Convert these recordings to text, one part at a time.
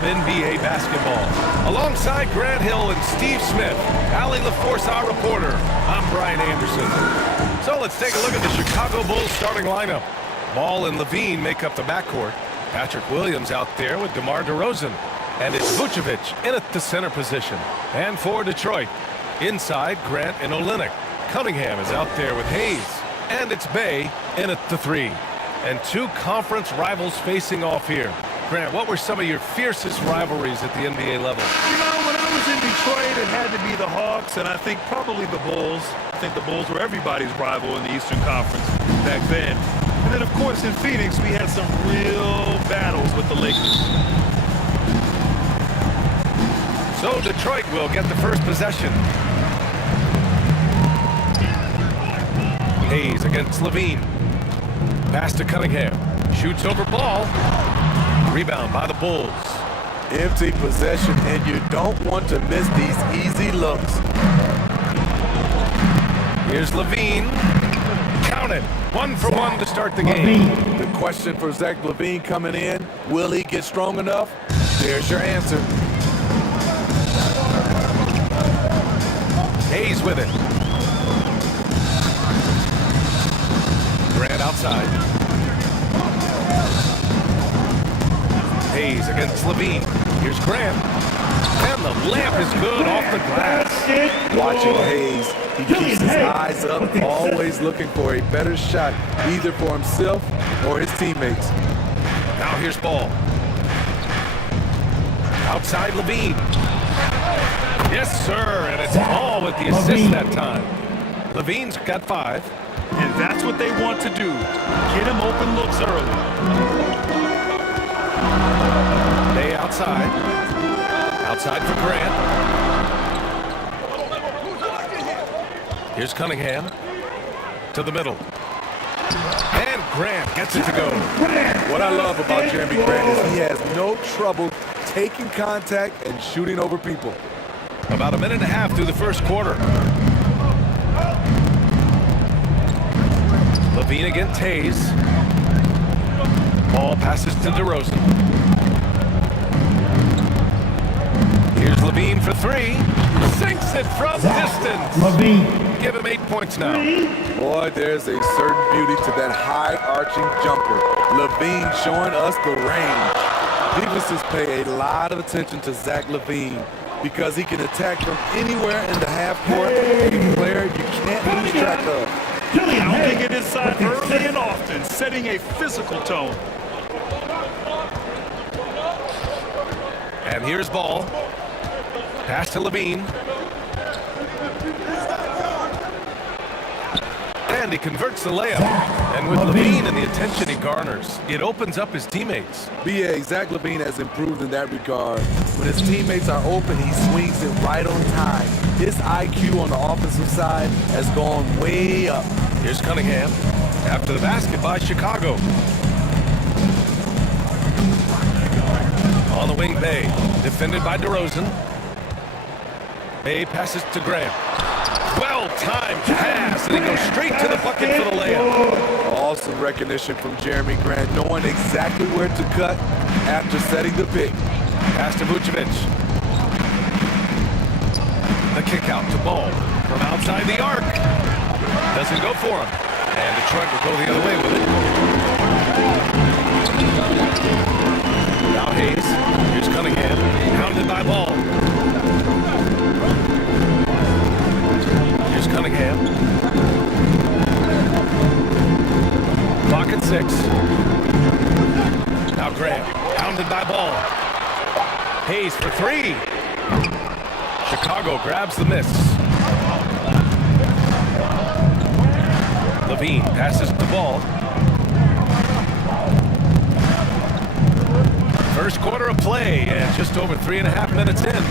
NBA basketball. Alongside Grant Hill and Steve Smith, Allie LaForce, our reporter, I'm Brian Anderson. So let's take a look at the Chicago Bulls starting lineup. Ball and Levine make up the backcourt. Patrick Williams out there with DeMar DeRozan. And it's Vucevic in at the center position. And for Detroit, inside Grant and Olynyk. Cunningham is out there with Hayes. And it's Bay in at the 3. And two conference rivals facing off here. Grant, what were some of your fiercest rivalries at the NBA level? You know, when I was in Detroit, it had to be the Hawks, and I think probably the Bulls. I think the Bulls were everybody's rival in the Eastern Conference back then. And then, of course, in Phoenix, we had some real battles with the Lakers. So Detroit will get the first possession. Hayes against Levine. Pass to Cunningham. Shoots over ball. Rebound by the Bulls. Empty possession, and you don't want to miss these easy looks. Here's Levine. Count it. 1 for 1 to start the game. The question for Zach LaVine coming in, will he get strong enough? There's your answer. Hayes with it. Grant outside. Hayes against Levine. Here's Grant. And the layup is good off the glass. Watching Hayes, he keeps his eyes up, always looking for a better shot, either for himself or his teammates. Now here's ball. Outside Levine. Yes, sir, and it's Ball with the assist that time. Levine's got 5. And that's what they want to do. Get him open looks early. Bay outside. Outside for Grant. Here's Cunningham. To the middle. And Grant gets it to go. What I love about Jeremy Grant is he has no trouble taking contact and shooting over people. About a minute and a half through the first quarter. Levine against Hayes. Ball passes to DeRozan. Here's Levine for 3. Sinks it from distance. Levine. Give him 8 points now. Boy, there's a certain beauty to that high arching jumper. Levine showing us the range. Defenses pay a lot of attention to Zach Levine because he can attack from anywhere in the half court. A player you can't lose track of. Pounding it inside early and often, setting a physical tone. And here's Ball. Pass to Levine. And he converts the layup. And with Levine and the attention he garners, it opens up his teammates. B.A. Zach LaVine has improved in that regard. When his teammates are open, he swings it right on time. His IQ on the offensive side has gone way up. Here's Cunningham. After the basket by Chicago. On the wing, Bay. Defended by DeRozan. Bay passes to Grant. Well-timed pass, and he goes straight to the bucket for the layup. Awesome recognition from Jeremy Grant, knowing exactly where to cut after setting the pick. Pass to Vucevic. The kick out to Ball from outside the arc. Doesn't go for him. And Detroit will go the other way with it. Now Hayes. Here's Cunningham. Pounded by Ball. Here's Cunningham. Clock at 6. Now Grant. Pounded by Ball. Hayes for 3. Chicago grabs the miss. Levine passes the ball. First quarter of play, and just over 3.5 minutes in.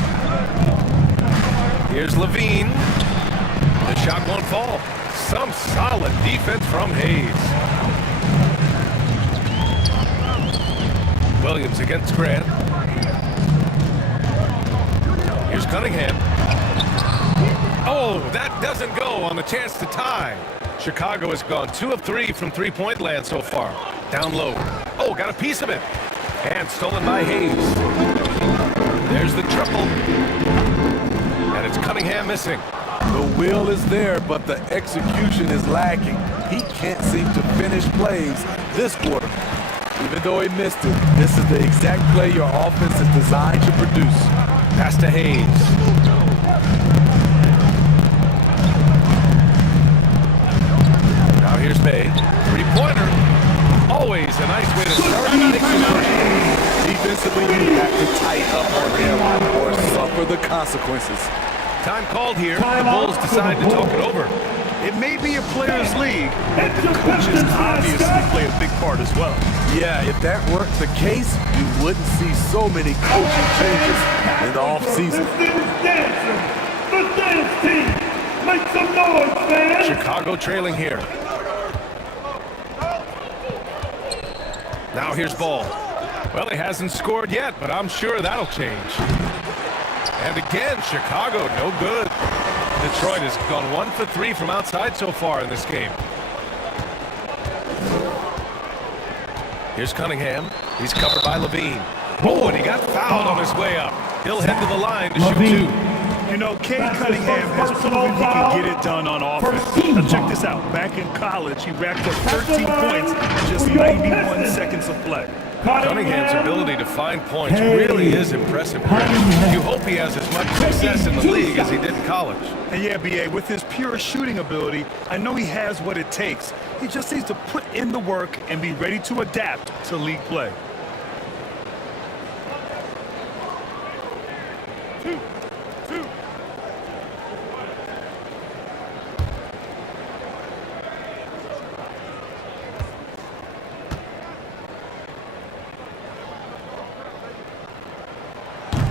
Here's Levine. The shot won't fall. Some solid defense from Hayes. Williams against Grant. Here's Cunningham. Oh, that doesn't go on the chance to tie. Chicago has gone 2 of 3 from three-point land so far. Down low. Oh, got a piece of it. And stolen by Hayes. Cunningham missing. The will is there, but the execution is lacking. He can't seem to finish plays this quarter. Even though he missed it, this is the exact play your offense is designed to produce. Pass to Hayes. Now here's Bay. Three-pointer. Always a nice way to start. Defensively, you have to tighten up on him or suffer the consequences. Time called here. The Bulls decide to talk it over. It may be a players' league, but the coaches obviously play a big part as well. Yeah, if that weren't the case, you wouldn't see so many coaching changes in the offseason. The dance team! Make some noise, fans! Chicago trailing here. Now here's Ball. Well, he hasn't scored yet, but I'm sure that'll change. And again, Chicago, no good. Detroit has gone 1 for 3 from outside so far in this game. Here's Cunningham. He's covered by Levine. Oh, and he got fouled on his way up. He'll head to the line to shoot two. You know, Cade Cunningham has proven he can get it done on offense. Now check this out. Back in college, he racked up 13 points in just 91 seconds of play. Cunningham's ability to find points really is impressive. You hope he has as much success in the league as he did in college. And yeah, B.A., with his pure shooting ability, I know he has what it takes. He just needs to put in the work and be ready to adapt to league play.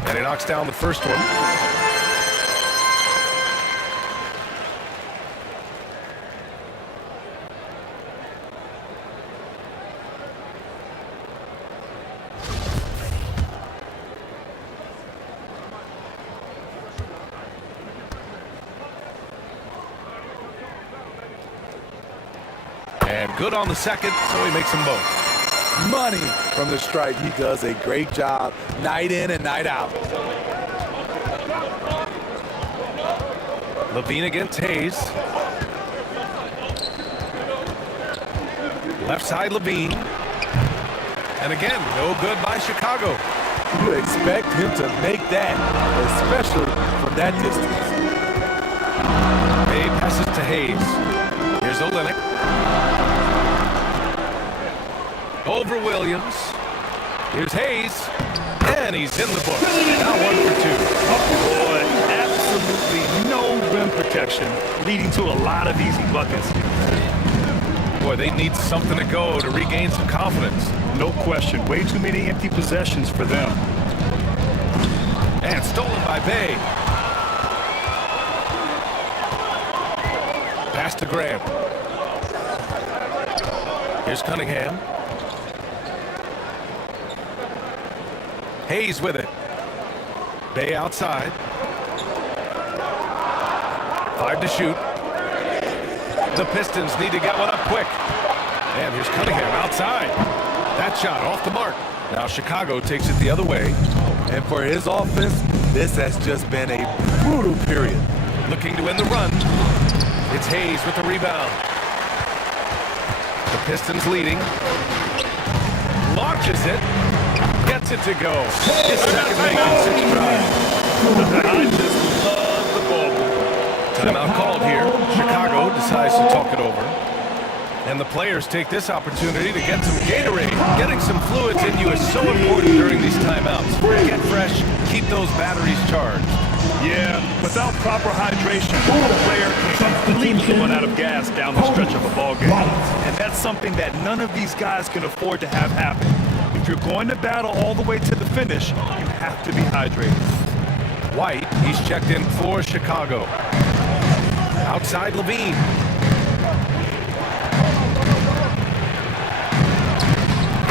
And he knocks down the first one. And good on the second, so he makes them both. Money from the stripe. He does a great job night in and night out. Levine against Hayes. Left side Levine. And again, no good by Chicago. You expect him to make that, especially from that distance. Bay passes to Hayes. Here's Olynyk. Over Williams. Here's Hayes. And he's in the book. Now 1 for 2. Boy, absolutely no rim protection, leading to a lot of easy buckets. Boy, they need something to go to regain some confidence. No question. Way too many empty possessions for them. And stolen by Bay. Pass to Graham. Here's Cunningham. Hayes with it. Bay outside. 5 to shoot. The Pistons need to get one up quick. And here's Cunningham outside. That shot off the mark. Now Chicago takes it the other way. And for his offense, this has just been a brutal period. Looking to win the run. It's Hayes with the rebound. The Pistons leading. Launches it. Gets it to go. His second make in 6 tries. I just love the ball. Timeout called here. Chicago decides to talk it over. And the players take this opportunity to get some Gatorade. Getting some fluids in you is so important during these timeouts. Get fresh, keep those batteries charged. Yeah, without proper hydration, a player can completely run out of gas down the stretch of a ball game. And that's something that none of these guys can afford to have happen. If you're going to battle all the way to the finish, you have to be hydrated. White, he's checked in for Chicago. Outside Levine.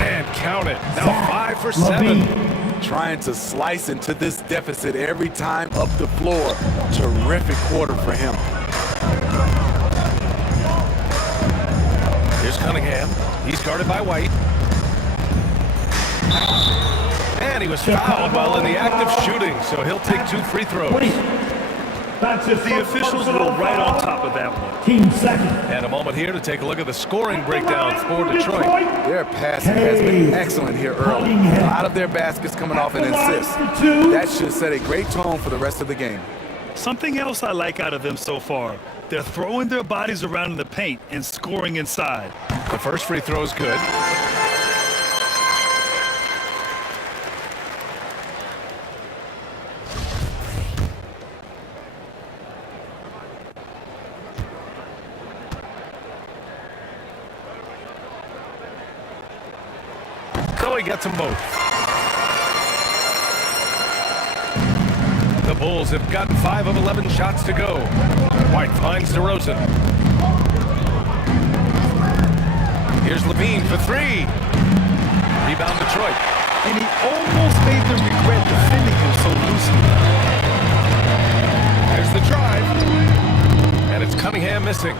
And count it. Now 5 for 7. Trying to slice into this deficit every time up the floor. Terrific quarter for him. Here's Cunningham. He's guarded by White. And he was fouled while in the act of shooting, so he'll take 2 free throws. That's his The first officials were personal right on foul. top of that one. Team second. And a moment here to take a look at the scoring breakdowns for Detroit. Their passing has been excellent here early. A lot of their baskets coming off an assist. That should set a great tone for the rest of the game. Something else I like out of them so far. They're throwing their bodies around in the paint and scoring inside. The first free throw is good. So he gets them both. The Bulls have gotten 5 of 11 shots to go. White finds DeRozan. Here's Levine for 3. Rebound Detroit. And he almost made them regret defending him so loosely. There's the drive. And it's Cunningham missing.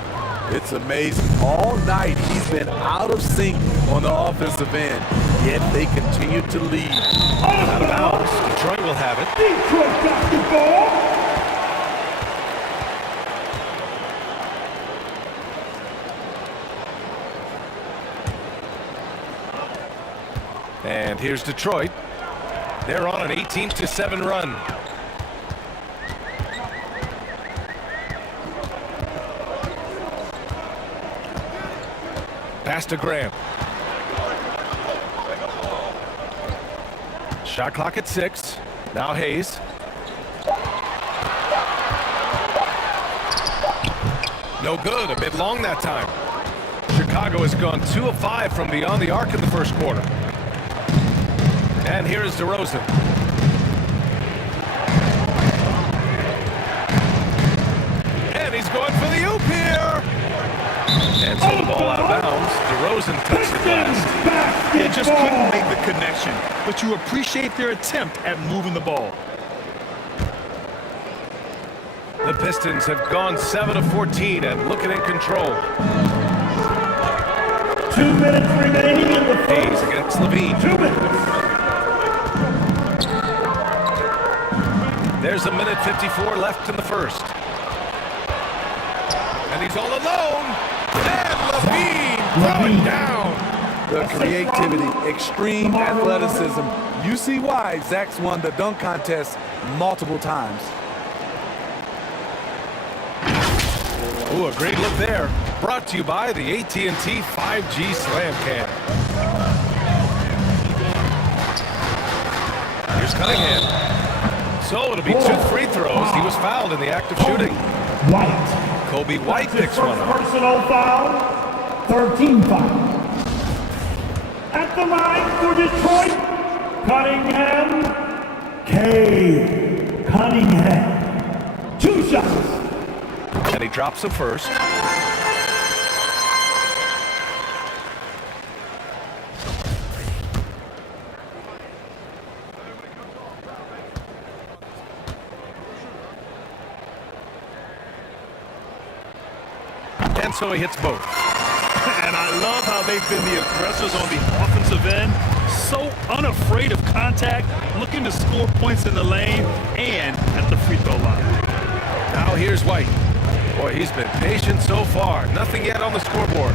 It's amazing. All night he's been out of sync on the offensive end, yet they continue to lead. Out of bounds. Detroit will have it. Detroit got the ball. And here's Detroit. They're on an 18-7 run. Pass to Graham. Shot clock at 6. Now Hayes. No good. A bit long that time. Chicago has gone 2 of 5 from beyond the arc in the first quarter. And here is DeRozan. And he's going for the oop here. And so the ball out of bounds. DeRozan touched it last. They just couldn't make the connection, but you appreciate their attempt at moving the ball. The Pistons have gone 7 of 14 and looking in control. 2 minutes remaining in the Hayes first. against Levine. 2 minutes. There's a minute 54 left in the first. And he's all alone. And Levine throwing down. The creativity, extreme athleticism. You see why Zach's won the dunk contest multiple times. Ooh, a great look there. Brought to you by the AT&T 5G Slam Cam. Here's Cunningham. So it'll be 2 free throws. He was fouled in the act of shooting. White. Kobe White His picks one first up. personal foul. 13 foul. At the line for Detroit, Cunningham. Cunningham. 2 shots. And he drops the first. And so he hits both. And I love how they've been the aggressors on the offensive end. So unafraid of contact, looking to score points in the lane and at the free throw line. Now here's White. Boy, he's been patient so far. Nothing yet on the scoreboard.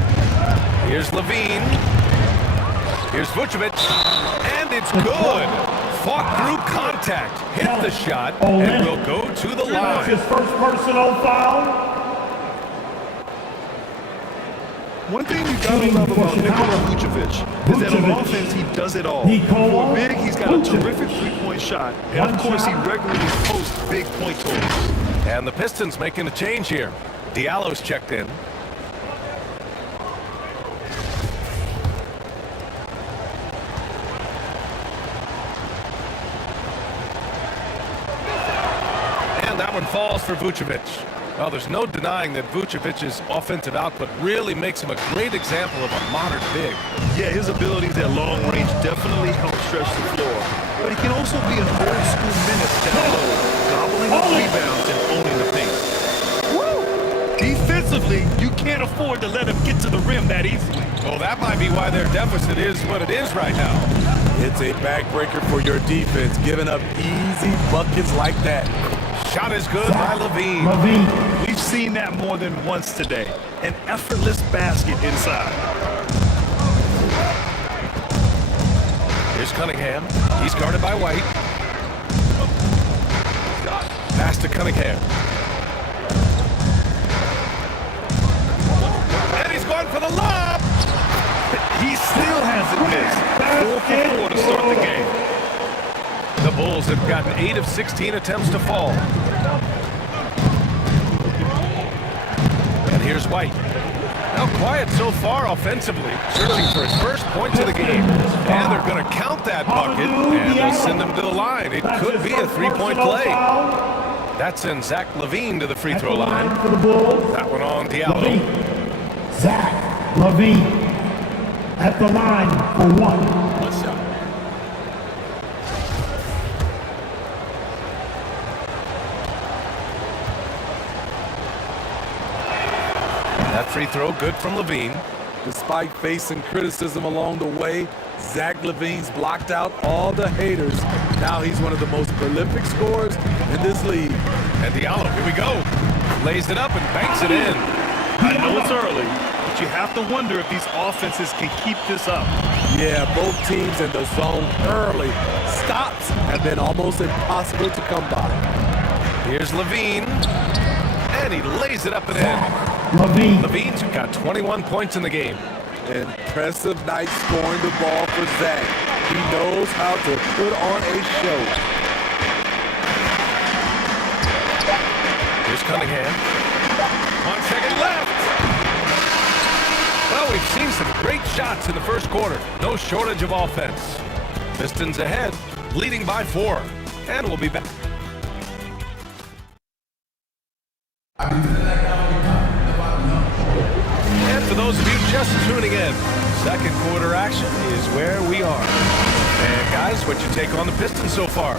Here's Levine. Here's Vucevic. And it's good. Fought through contact. Hit the shot and will go to the That's line. his first personal foul. One thing you gotta love about Nikola Vucevic is that on offense he does it all. For a big, he's got a terrific three-point shot, and of course he regularly posts big point totals. And the Pistons making a change here. Diallo's checked in. And that one falls for Vucevic. Well, there's no denying that Vucevic's offensive output really makes him a great example of a modern big. Yeah, his abilities at long range definitely help stretch the floor. But he can also be an old school menace down low, gobbling up rebounds and owning the paint. Woo! Defensively, you can't afford to let him get to the rim that easily. Well, that might be why their deficit is what it is right now. It's a backbreaker for your defense, giving up easy buckets like that. Shot is good by Levine. We've seen that more than once today. An effortless basket inside. Here's Cunningham. He's guarded by White. Pass to Cunningham. And he's going for the lob. He still hasn't missed. 4 for 4 to start the game. The Bulls have gotten 8 of 16 attempts to fall. And here's White. Now quiet so far offensively, searching for his first points of the game. And they're going to count that bucket, and they'll send him to the line. It could be a three-point play. That sends Zach Levine to the free throw line. That one on Diallo. Zach Levine at the line for one. That free throw good from Levine. Despite facing criticism along the way, Zach Levine's blocked out all the haters. Now he's one of the most prolific scorers in this league. And Diallo, here we go. Lays it up and banks it in. I know it's early, but you have to wonder if these offenses can keep this up. Yeah, both teams in the zone early. Stops have been almost impossible to come by. Here's Levine. And he lays it up and in. Levine's got 21 points in the game. Impressive night scoring the ball for Zach. He knows how to put on a show. Here's Cunningham. 1 second left. Well, we've seen some great shots in the first quarter. No shortage of offense. Pistons ahead, leading by 4. And we'll be back. And for those of you just tuning in, second quarter action is where we are. And guys, what's your take on the Pistons so far?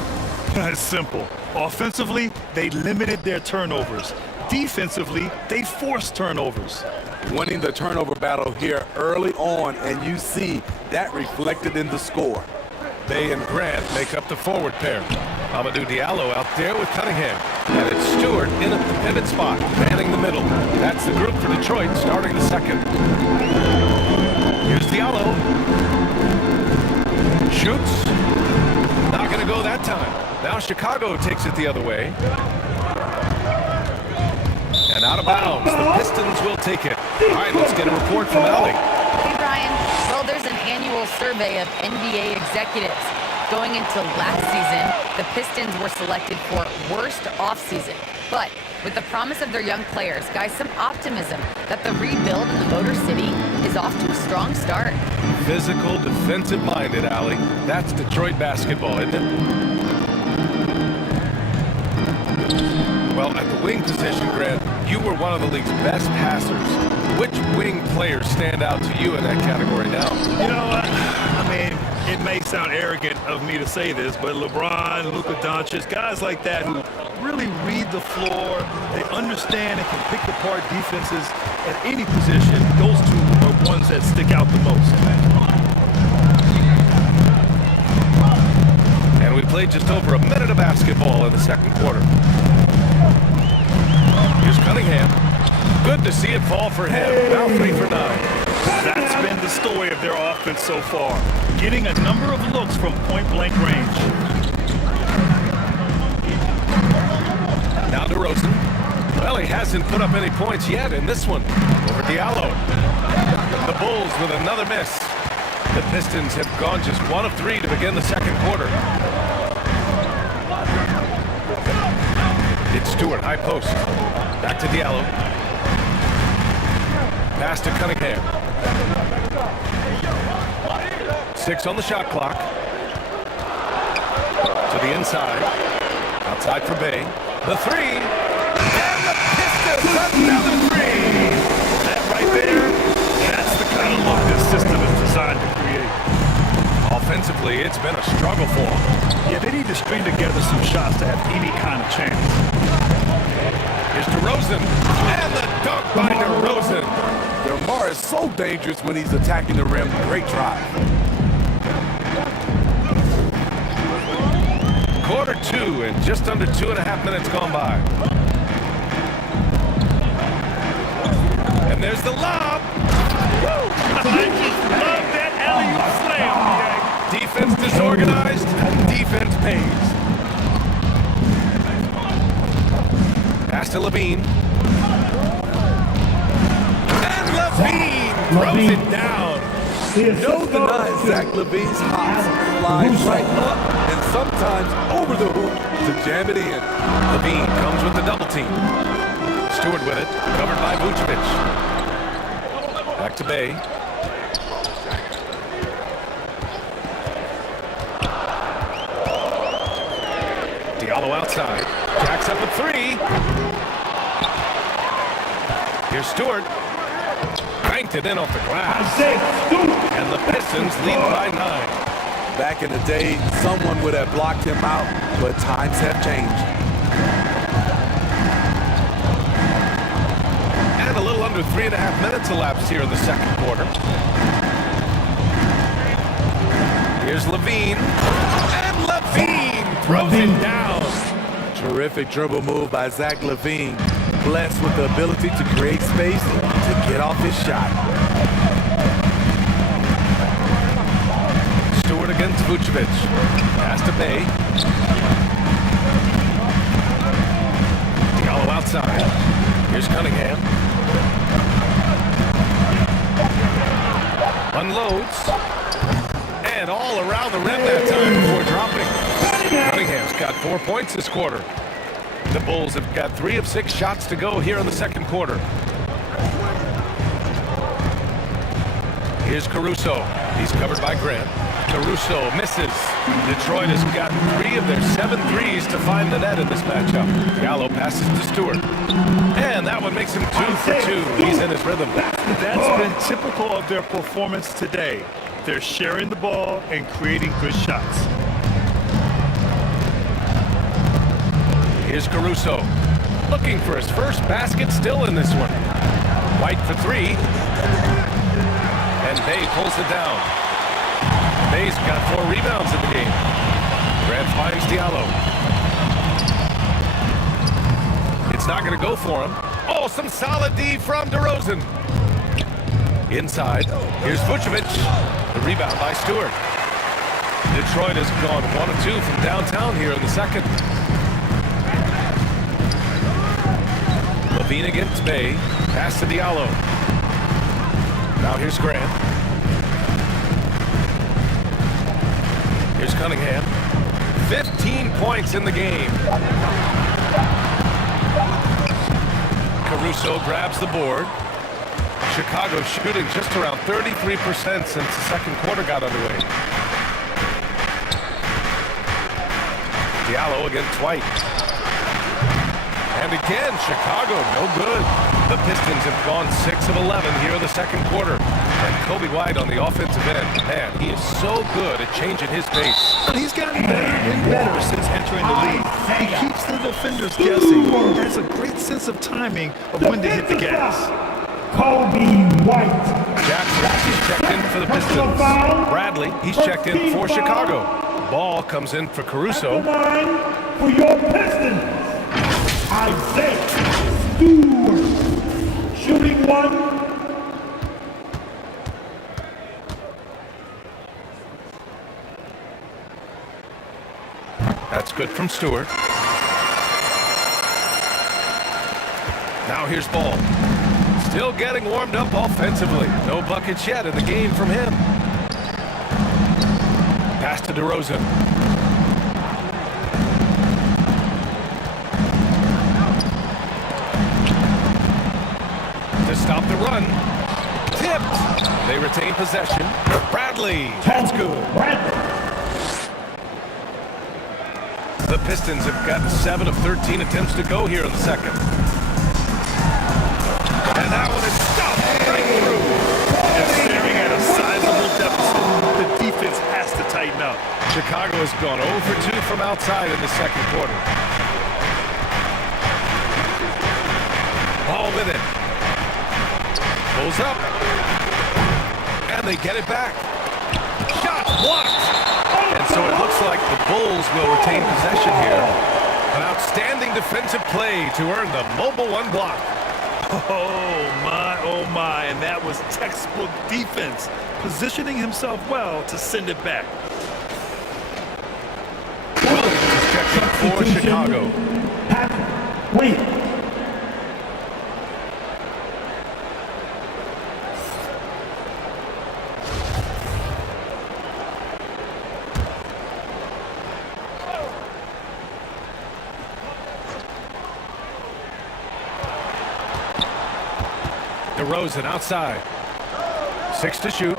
It's simple. Offensively, they limited their turnovers. Defensively, they forced turnovers. Winning the turnover battle here early on, and you see that reflected in the score. Bay and Grant make up the forward pair. Amadou Diallo out there with Cunningham. And it's Stewart in at the pivot spot, manning the middle. That's the group for Detroit starting the second. Here's Diallo. Shoots. Not going to go that time. Now Chicago takes it the other way. And out of bounds. The Pistons will take it. All right, let's get a report from Allie. Hey, Brian. Well, there's an annual survey of NBA executives. Going into last season, the Pistons were selected for worst offseason. But with the promise of their young players, guys, some optimism that the rebuild in the Motor City is off to a strong start. Physical, defensive-minded, Allie. That's Detroit basketball, isn't it? Well, at the wing position, Grant, you were one of the league's best passers. Which wing players stand out to you in that category now? You know what? I mean, it may sound arrogant of me to say this, but LeBron, Luka Doncic, guys like that who really read the floor, they understand and can pick apart defenses at any position, those two are ones that stick out the most. And we played just over a minute of basketball in the second quarter. Here's Cunningham. Good to see it fall for him. Now 3 for 9. That's been the story of their offense so far. Getting a number of looks from point-blank range. Now DeRozan. Well, he hasn't put up any points yet in this one. Over Diallo. The Bulls with another miss. The Pistons have gone just 1 of 3 to begin the second quarter. It's Stewart, high post. Back to Diallo. Pass to Cunningham. 6 on the shot clock. To the inside. Outside for Bay. The 3. And the Pistons another 3. That right there, that's the kind of look this system is designed to create. Offensively, it's been a struggle for them. Yeah, they need to string together some shots to have any kind of chance. Here's DeRozan. And the dunk by DeRozan. DeMar is so dangerous when he's attacking the rim. Great drive. Quarter two and just under 2.5 minutes gone by. And there's the lob. I just love that alley-oop slam, Defense disorganized, defense pays. Pass to Levine. And Levine throws it down. No denying Zach Levine's hops flies right up and sometimes over the hoop to jam it in. Levine comes with the double team. Stewart with it, covered by Vucevic. Back to Bay. Diallo outside. Jacks up a three. Here's Stewart. Banked it in off the glass. And the Pistons lead by 9. Back in the day, someone would have blocked him out, but times have changed. And a little under 3.5 minutes elapsed here in the second quarter. Here's Levine. And Levine throws it down. Terrific dribble move by Zach Levine, blessed with the ability to create space to get off his shot. Stewart against Vucevic. Pass to Bay. Diallo outside. Here's Cunningham. Unloads. And all around the rim that time before dropping. Cunningham's got 4 points this quarter. The Bulls have got 3 of 6 shots to go here in the second quarter. Here's Caruso. He's covered by Grant. Caruso misses. Detroit has got 3 of their 7 threes to find the net in this matchup. Diallo passes to Stewart. And that one makes him 2 for 2. He's in his rhythm. That's been typical of their performance today. They're sharing the ball and creating good shots. Here's Caruso. Looking for his first basket still in this one. White for 3. And Bay pulls it down. Bay's got 4 rebounds in the game. Grant finds Diallo. It's not going to go for him. Oh, some solid D from DeRozan. Inside, here's Vucevic. The rebound by Stewart. Detroit has gone 1 of 2 from downtown here in the second. Levine against Bay. Pass to Diallo. Now here's Grant. Here's Cunningham. 15 points in the game. Caruso grabs the board. Chicago shooting just around 33% since the second quarter got underway. Diallo against White. And again, Chicago, no good. The Pistons have gone 6 of 11 here in the second quarter. And Kobe White on the offensive end, man, he is so good at changing his pace. But he's gotten better and better since entering the league. He keeps the defenders guessing. Has a great sense of timing of when to hit the gas. Kobe White. Jackson is checked in for the Pistons. Bradley, he's checked in for Chicago. Ball comes in for Caruso. Line for your Pistons. Isaiah Stewart. Shooting 1. That's good from Stewart. Now here's Ball. Still getting warmed up offensively. No buckets yet in the game from him. Pass to DeRozan. To stop the run. Tipped. They retain possession. Bradley. That's good. The Pistons have gotten 7 of 13 attempts to go here in the second. And that one is stopped right through. And staring at a sizable deficit, the defense has to tighten up. Chicago has gone 0 for 2 from outside in the second quarter. Ball with it. Pulls up. And they get it back. Shot blocked. And So it looks like the Bulls will retain possession here. An outstanding defensive play to earn the mobile one block. Oh my, and that was textbook defense, positioning himself well to send it back. Williams is checking for Chicago. Wait. DeRozan outside. 6 to shoot.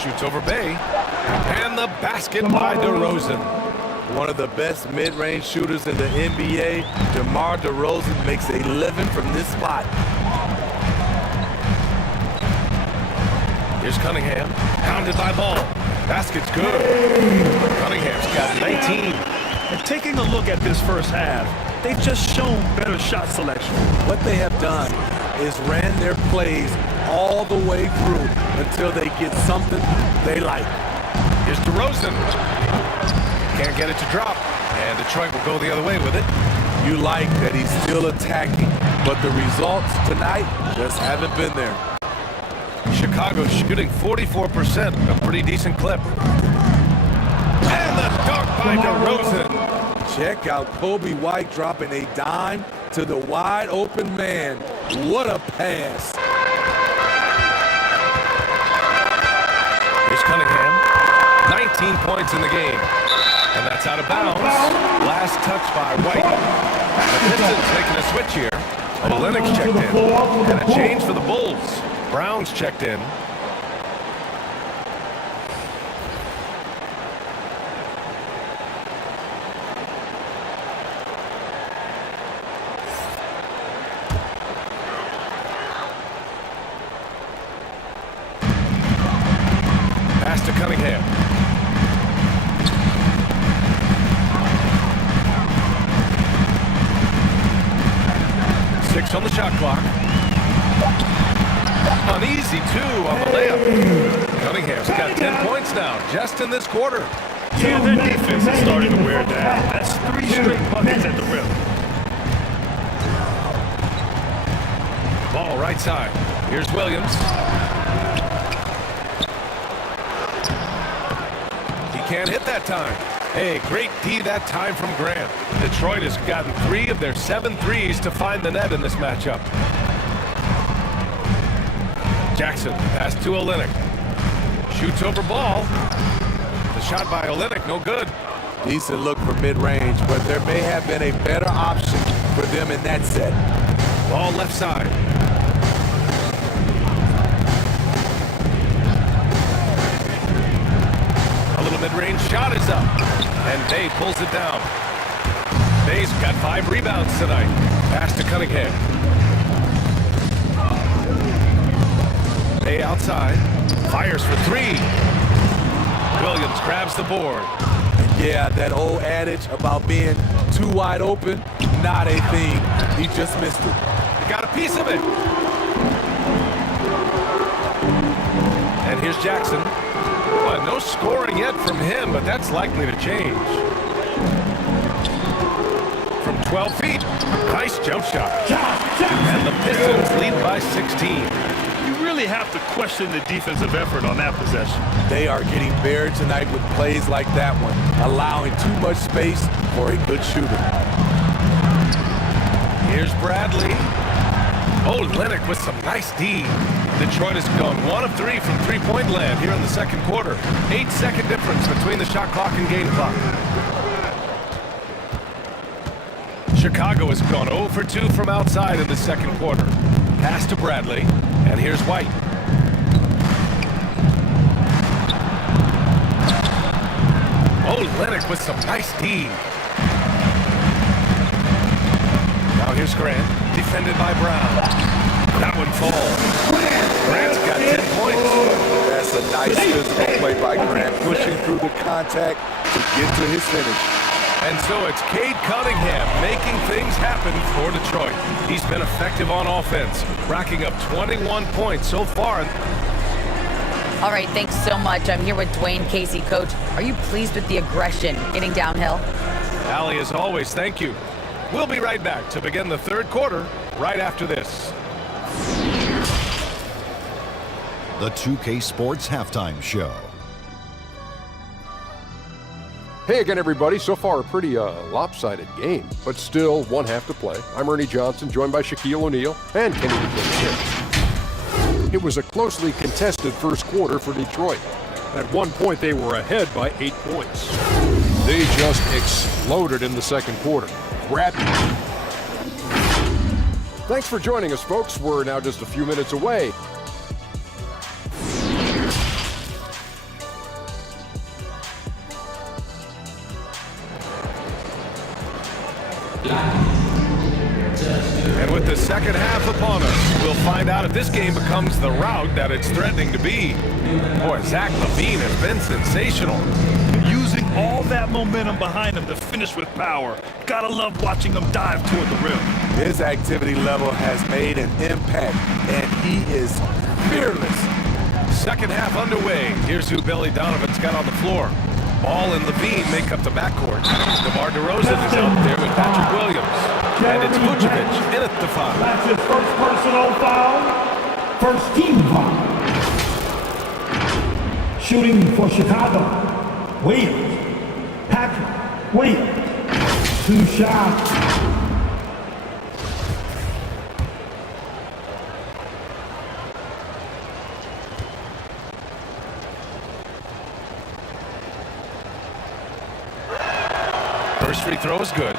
Shoots over Bay. And the basket by DeRozan. One of the best mid-range shooters in the NBA, DeMar DeRozan makes a living from this spot. Here's Cunningham. Pounded by Ball. Basket's good. Cunningham's got 19. And taking a look at this first half, they've just shown better shot selection. What they have done is ran their plays all the way through until they get something they like. Here's DeRozan. Can't get it to drop. And Detroit will go the other way with it. You like that he's still attacking, but the results tonight just haven't been there. Chicago shooting 44%, a pretty decent clip. And the dunk by DeRozan. Check out Kobe White dropping a dime to the wide open man. What a pass. Here's Cunningham. 19 points in the game. And that's out of bounds. Last touch by White. The Pistons taking a switch here. Olenek's checked in. And a change for the Bulls. Brown's checked in. Pass to Cunningham. Six on the shot clock. Uneasy, two on the layup. Cunningham's got 10 points now, just in this quarter. Yeah, their defense is starting to wear down. That's 3 straight buckets at the rim. Ball right side. Here's Williams. He can't hit that time. Hey, great D that time from Grant. Detroit has gotten 3 of their 7 threes to find the net in this matchup. Jackson, pass to Olynyk. Shoots over Ball. The shot by Olynyk, no good. Decent look for mid-range, but there may have been a better option for them in that set. Ball left side. A little mid-range shot is up. And Bay pulls it down. Bay's got 5 rebounds tonight. Pass to Cunningham. Bay outside. Fires for 3. Williams grabs the board. Yeah, that old adage about being too wide open, not a thing. He just missed it. He got a piece of it. And here's Jackson. Well, no scoring yet from him, but that's likely to change. From 12 feet, nice jump shot. And the Pistons lead by 16. You really have to question the defensive effort on that possession. They are getting buried tonight with plays like that one, allowing too much space for a good shooter. Here's Bradley. Olynyk with some nice D. Detroit has gone 1 of 3 from three-point land here in the second quarter. 8-second difference between the shot clock and game clock. Chicago has gone 0 for 2 from outside in the second quarter. Pass to Bradley, and here's White. Olynyk with some nice D. Now here's Grant, defended by Brown. That one falls. Grant's got 10 points. That's a nice physical play by Grant, pushing through the contact to get to his finish. And so it's Cade Cunningham making things happen for Detroit. He's been effective on offense, racking up 21 points so far. All right, thanks so much. I'm here with Dwayne Casey. Coach, are you pleased with the aggression hitting downhill? Allie, as always, thank you. We'll be right back to begin the third quarter right after this. The 2K Sports Halftime Show. Hey again, everybody. So far, a pretty lopsided game, but still one half to play. I'm Ernie Johnson, joined by Shaquille O'Neal and Kenny McKinnon. It was a closely contested first quarter for Detroit. At one point, they were ahead by 8 points. They just exploded in the second quarter. Rapid. Thanks for joining us, folks. We're now just a few minutes away. And with the second half upon us, we'll find out if this game becomes the rout that it's threatening to be. Boy, Zach LaVine has been sensational. Using all that momentum behind him to finish with power. Gotta love watching him dive toward the rim. His activity level has made an impact, and he is fearless. Second half underway. Here's who Billy Donovan's got on the floor. Ball and LaVine make up the backcourt. DeMar DeRozan is out there with Patrick Williams. And it's Vucevic in at the foul. That's his first personal foul. First team foul. Shooting for Chicago. Williams. Patrick Williams. 2 shots. First free throw is good.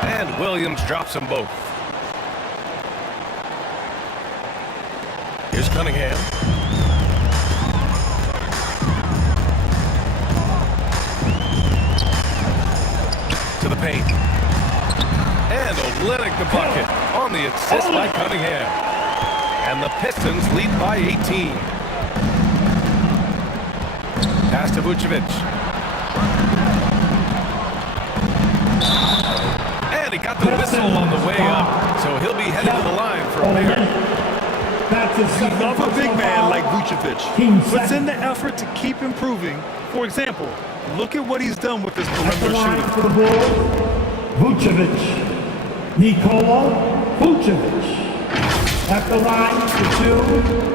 And Williams drops them both. Here's Cunningham. To the paint. And Olynyk the bucket on the assist by Cunningham. And the Pistons lead by 18. Pass to Vucevic. And he got the whistle on the way up, so he'll be headed to the line for a pair. You love a big man like Vucevic. Puts in the effort to keep improving. For example, look at what he's done with this perimeter shooting. For the Bulls, Vucevic. Nikola Vucevic. At the line for 2.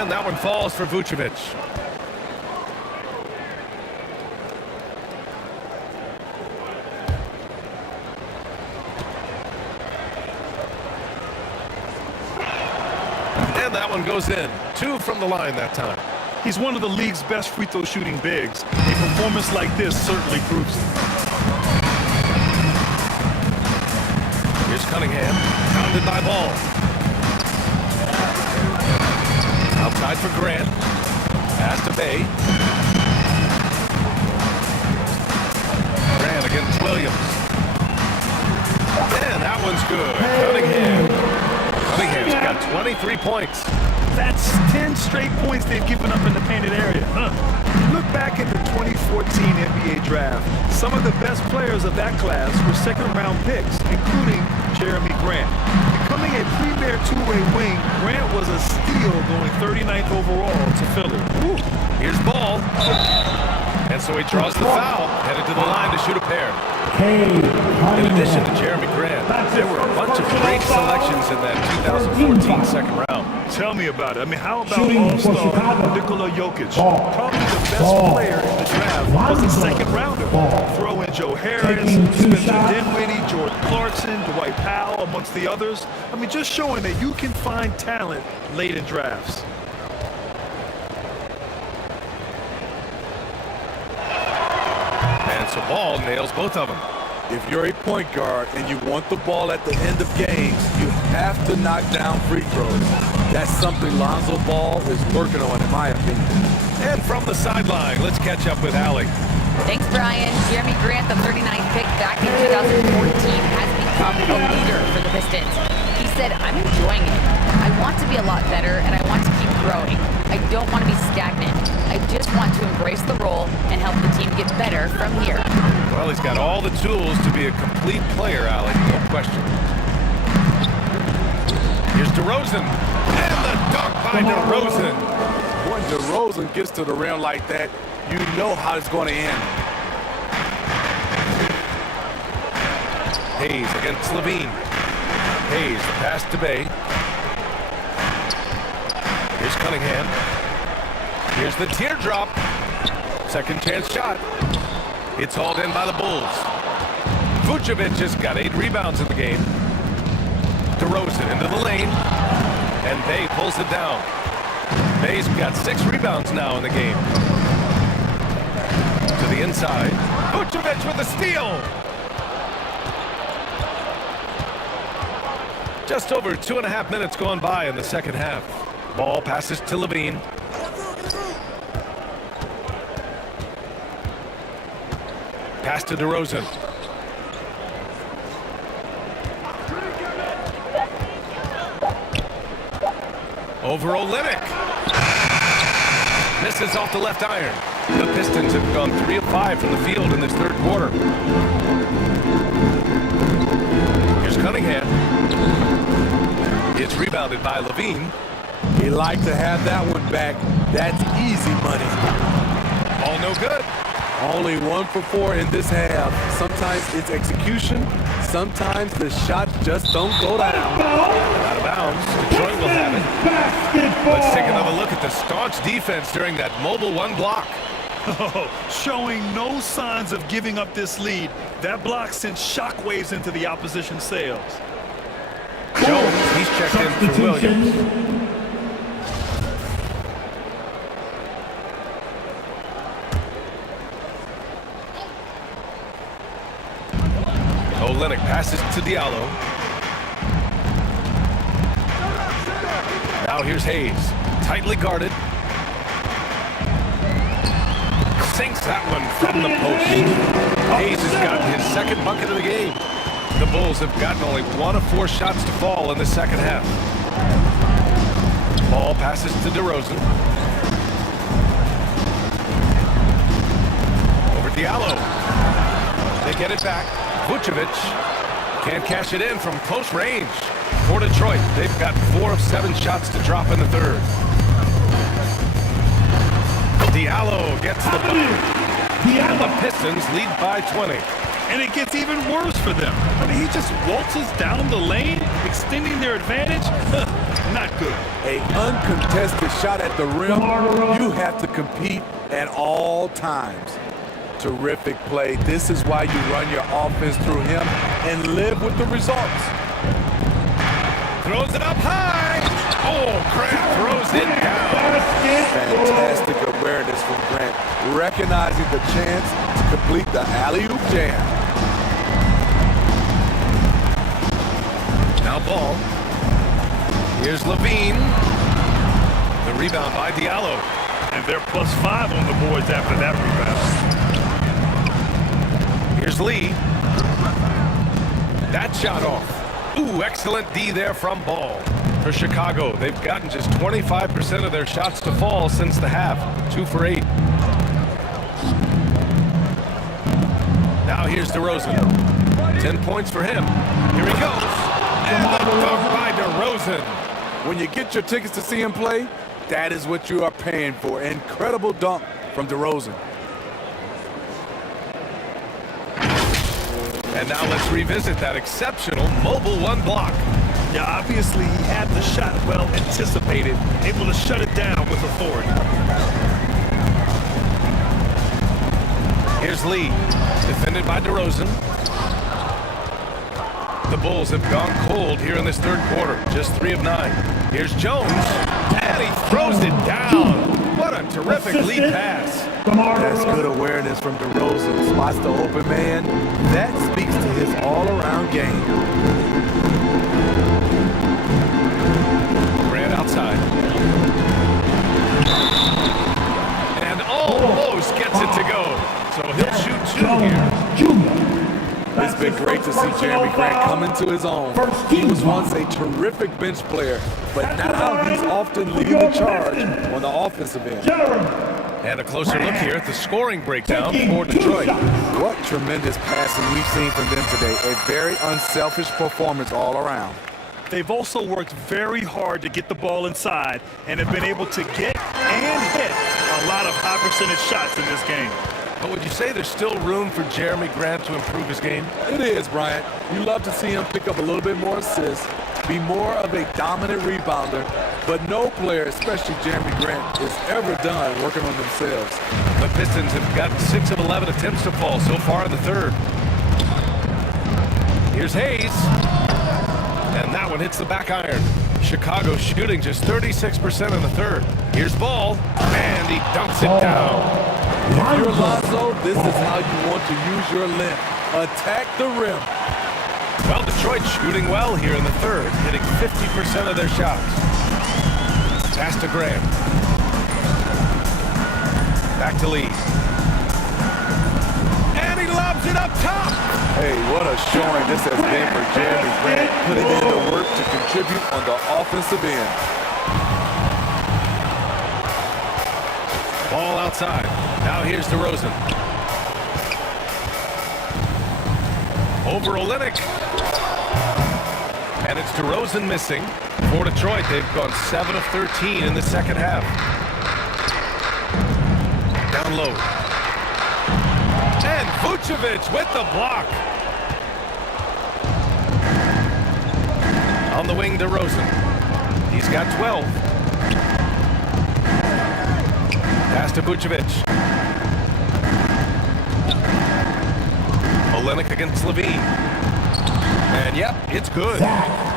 And that one falls for Vucevic. And that one goes in. 2 from the line that time. He's one of the league's best free throw shooting bigs. A performance like this certainly proves it. Here's Cunningham, pounded by Ball. Outside for Grant. Pass to Bay. Grant against Williams. And that one's good. Cunningham's got 23 points. That's 10 straight points they've given up in the painted area. Look back at the 2014 NBA draft. Some of the best players of that class were second-round picks, including Jeremy Grant. Becoming a premier two-way wing, Grant was a steal going 39th overall to Philly. Ooh. Here's Ball. And so he draws the foul, headed to the line to shoot a pair. In addition to Jeremy Grant, there were a bunch of great selections in that 2014 second round. Tell me about it. I mean, how about All-Star Nikola Jokic? Probably the best player in the draft was a second rounder. Throw in Joe Harris, Spencer Dinwiddie, Jordan Clarkson, Dwight Powell, amongst the others. I mean, just showing that you can find talent late in drafts. And so Ball nails both of them. If you're a point guard and you want the ball at the end of games, you have to knock down free throws. That's something Lonzo Ball is working on, in my opinion. And from the sideline, let's catch up with Allie. Thanks, Brian. Jeremy Grant, the 39th pick back in 2014, has become a leader for the Pistons. He said, "I'm enjoying it. I want to be a lot better, and I want to keep growing. I don't want to be stagnant. I just want to embrace the role and help the team get better from here." Well, he's got all the tools to be a complete player, Allie. No question. Here's DeRozan. And the dunk by DeRozan. When DeRozan gets to the rim like that, you know how it's going to end. Hayes against Levine. Hayes, the pass to Bay. Here's Cunningham. Here's the teardrop. Second chance shot. It's hauled in by the Bulls. Vucevic has got 8 rebounds in the game. DeRozan into the lane. And Bay pulls it down. Bay's got 6 rebounds now in the game. To the inside. Vucevic with the steal. Just over 2.5 minutes gone by in the second half. Ball passes to Levine. Pass to DeRozan. Over Olynyk. Misses off the left iron. The Pistons have gone 3 of 5 from the field in this third quarter. Here's Cunningham. It's rebounded by Levine. He liked to have that one back. That's easy money. All no good. Only 1 for 4 in this half. Sometimes it's execution. Sometimes the shots just don't go down. Out of bounds. Detroit will have it. Let's take another look at the staunch defense during that mobile 1 block. Showing no signs of giving up this lead. That block sent shockwaves into the opposition sails. Jones, he's checked in for Williams. Olynyk passes to Diallo. Now here's Hayes. Tightly guarded. Sinks that one from the post. Hayes has gotten his second bucket of the game. The Bulls have gotten only 1 of 4 shots to fall in the second half. Ball passes to DeRozan. Over Diallo. They get it back. Vucevic can't cash it in from close range. For Detroit, they've got 4 of 7 shots to drop in the third. Diallo gets the bucket. And the Pistons lead by 20. And it gets even worse for them. I mean, he just waltzes down the lane, extending their advantage. Not good. An uncontested shot at the rim. You have to compete at all times. Terrific play. This is why you run your offense through him and live with the results. Throws it up high. Oh, Grant throws it down. Fantastic awareness from Grant, recognizing the chance to complete the alley-oop jam. Now ball. Here's Levine. The rebound by Diallo. And they're +5 on the boards after that rebound. Here's Lee. That shot off. Ooh, excellent D there from Ball. For Chicago, they've gotten just 25% of their shots to fall since the half. 2 for 8. Now here's DeRozan. 10 points for him. Here he goes. And the dunk by DeRozan. When you get your tickets to see him play, that is what you are paying for. Incredible dunk from DeRozan. And now let's revisit that exceptional mobile 1 block. Yeah, obviously he had the shot well anticipated, able to shut it down with authority. Here's Lee, defended by DeRozan. The Bulls have gone cold here in this third quarter, just 3 of 9. Here's Jones, and he throws it down. What a terrific lead pass. That's good awareness from DeRozan. Spots the open man. That speaks to his all-around game. Grant outside. been great to see Jeremy Grant come into his own. He was once a terrific bench player, but now he's often leading the charge on the offensive end. And a closer look here at the scoring breakdown for Detroit. What tremendous passing we've seen from them today. A very unselfish performance all around. They've also worked very hard to get the ball inside and have been able to get and hit a lot of high percentage shots in this game. But would you say there's still room for Jeremy Grant to improve his game? It is, Bryant. You love to see him pick up a little bit more assists, be more of a dominant rebounder, but no player, especially Jeremy Grant, is ever done working on themselves. The Pistons have gotten 6 of 11 attempts to fall so far in the third. Here's Hayes. And that one hits the back iron. Chicago shooting just 36% in the third. Here's Ball, and he dunks it down. If you're Lonzo, this is how you want to use your length. Attack the rim. Well, Detroit shooting well here in the third, hitting 50% of their shots. Pass to Grant. Back to Lee. And he lobs it up top. Hey, what a showing this has been for Jeremy Grant, putting in the work to contribute on the offensive end. Ball outside. Now here's DeRozan. Over Olynyk. And it's DeRozan missing. For Detroit, they've gone 7 of 13 in the second half. Down low. And Vucevic with the block. On the wing, DeRozan. He's got 12. Pass to Vucevic. Olynyk against Levine. And yep, it's good.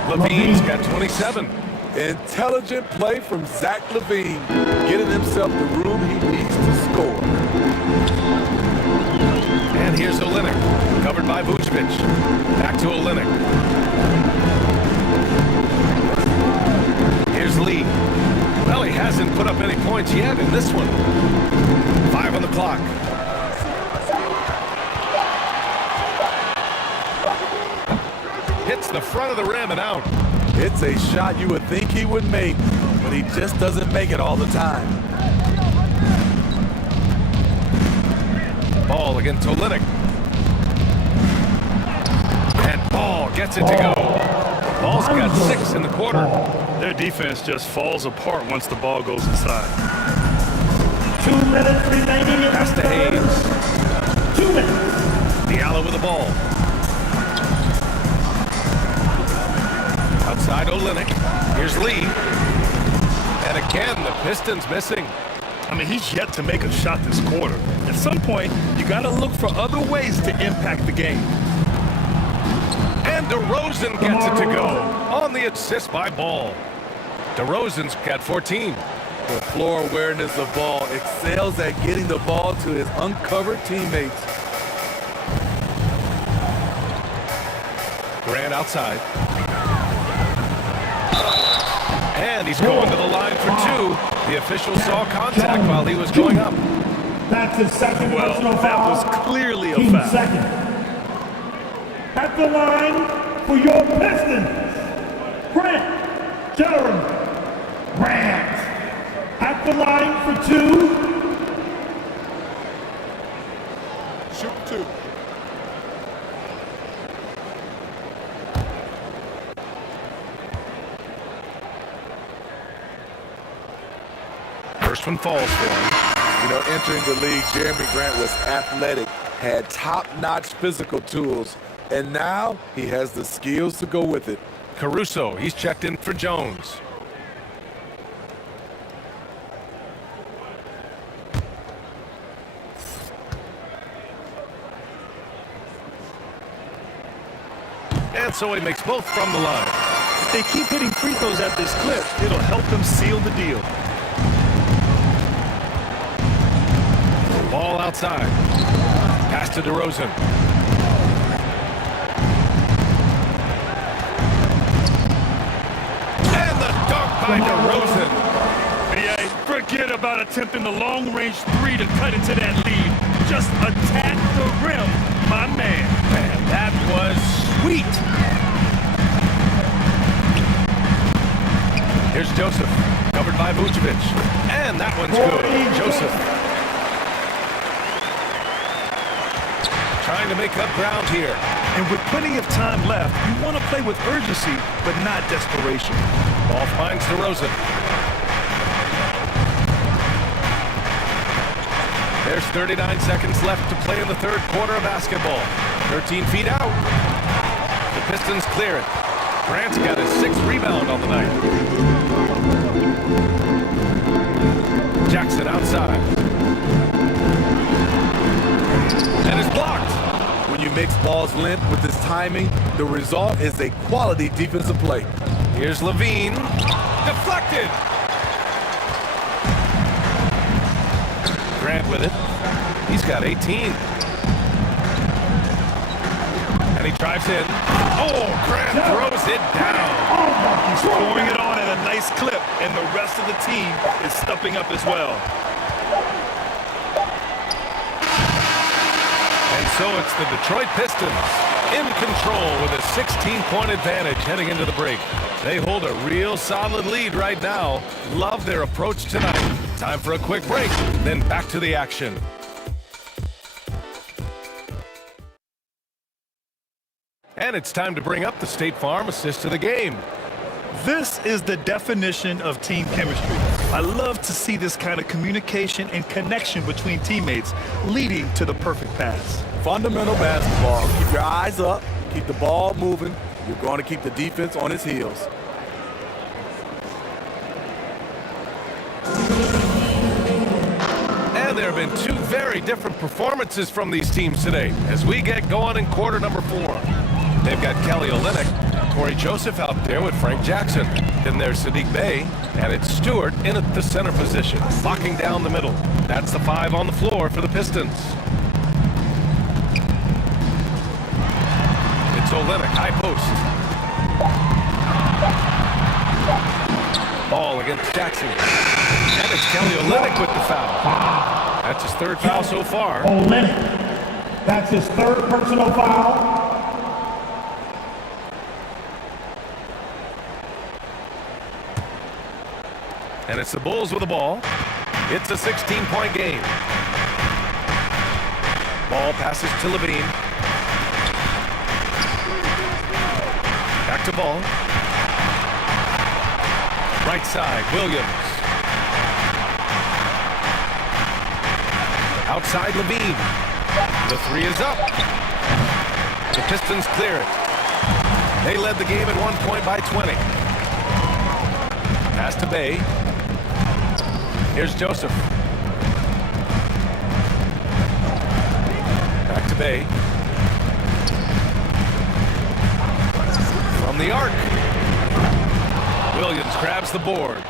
Levine's got 27. Intelligent play from Zach LaVine, getting himself the room he needs to score. And here's Olynyk, covered by Vucevic. Back to Olynyk. Here's Lee. Well, he hasn't put up any points yet in this one. 5 on the clock. Hits the front of the rim and out. It's a shot you would think he would make, but he just doesn't make it all the time. Ball against Olynyk. And Ball gets it to go. Ball's got 6 in the quarter. Their defense just falls apart once the ball goes inside. 2 minutes remaining in Pass the to Hayes. third. 2 minutes. Diallo with the ball. Outside Olynyk. Here's Lee. And again, the Pistons missing. I mean, he's yet to make a shot this quarter. At some point, you got to look for other ways to impact the game. And DeRozan gets it to go on the assist by Ball. DeRozan's got 14. The floor awareness of Ball excels at getting the ball to his uncovered teammates. Grant outside. And he's going to the line for 2. The official saw contact while he was going up. That's his second Well, personal that foul. was clearly a Team foul. second. At the line for your Pistons, Jeremy Grant. At the line for 2. Shoot 2. First one falls for him. You know, entering the league, Jeremy Grant was athletic, had top-notch physical tools, and now he has the skills to go with it. Caruso, he's checked in for Jones. And so he makes both from the line. If they keep hitting free throws at this clip, it'll help them seal the deal. Ball outside. Pass to DeRozan. And the dunk by DeRozan. Yeah, forget about attempting the long-range 3 to cut into that lead. Just attack the rim, my man. Man, that was sweet. Here's Joseph, covered by Vucevic. And that one's good. Joseph trying to make up ground here. And with plenty of time left, you want to play with urgency, but not desperation. Ball finds DeRozan. There's 39 seconds left to play in the third quarter of basketball. 13 feet out. The Pistons clear it. Grant's got his 6th rebound on the night. Jackson outside. And it's blocked. When you mix ball's length with his timing, the result is a quality defensive play. Here's Levine. Deflected. Grant with it. He's got 18. And he drives in. Oh, Grant throws it down. He's pouring it on at a nice clip, and the rest of the team is stepping up as well. And so it's the Detroit Pistons in control with a 16-point advantage heading into the break. They hold a real solid lead right now. Love their approach tonight. Time for a quick break, then back to the action. And it's time to bring up the State Farm assist of the game. This is the definition of team chemistry. I love to see this kind of communication and connection between teammates leading to the perfect pass. Fundamental basketball. Keep your eyes up, keep the ball moving. You're going to keep the defense on its heels. And there have been two very different performances from these teams today as we get going in quarter number 4. They've got Kelly Olynyk, Corey Joseph out there with Frank Jackson. Then there's Sadiq Bey, and it's Stewart in at the center position, locking down the middle. That's the 5 on the floor for the Pistons. It's Olynyk, high post. Ball against Jackson. And it's Kelly Olynyk with the foul. That's his 3rd foul so far. Olynyk. That's his 3rd personal foul. And it's the Bulls with the ball. It's a 16-point game. Ball passes to Levine. Back to Ball. Right side, Williams. Outside Levine. The 3 is up. The Pistons clear it. They led the game at 1 point by 20. Pass to Bey. Here's Joseph. Back to Bey. From the arc. Williams grabs the board.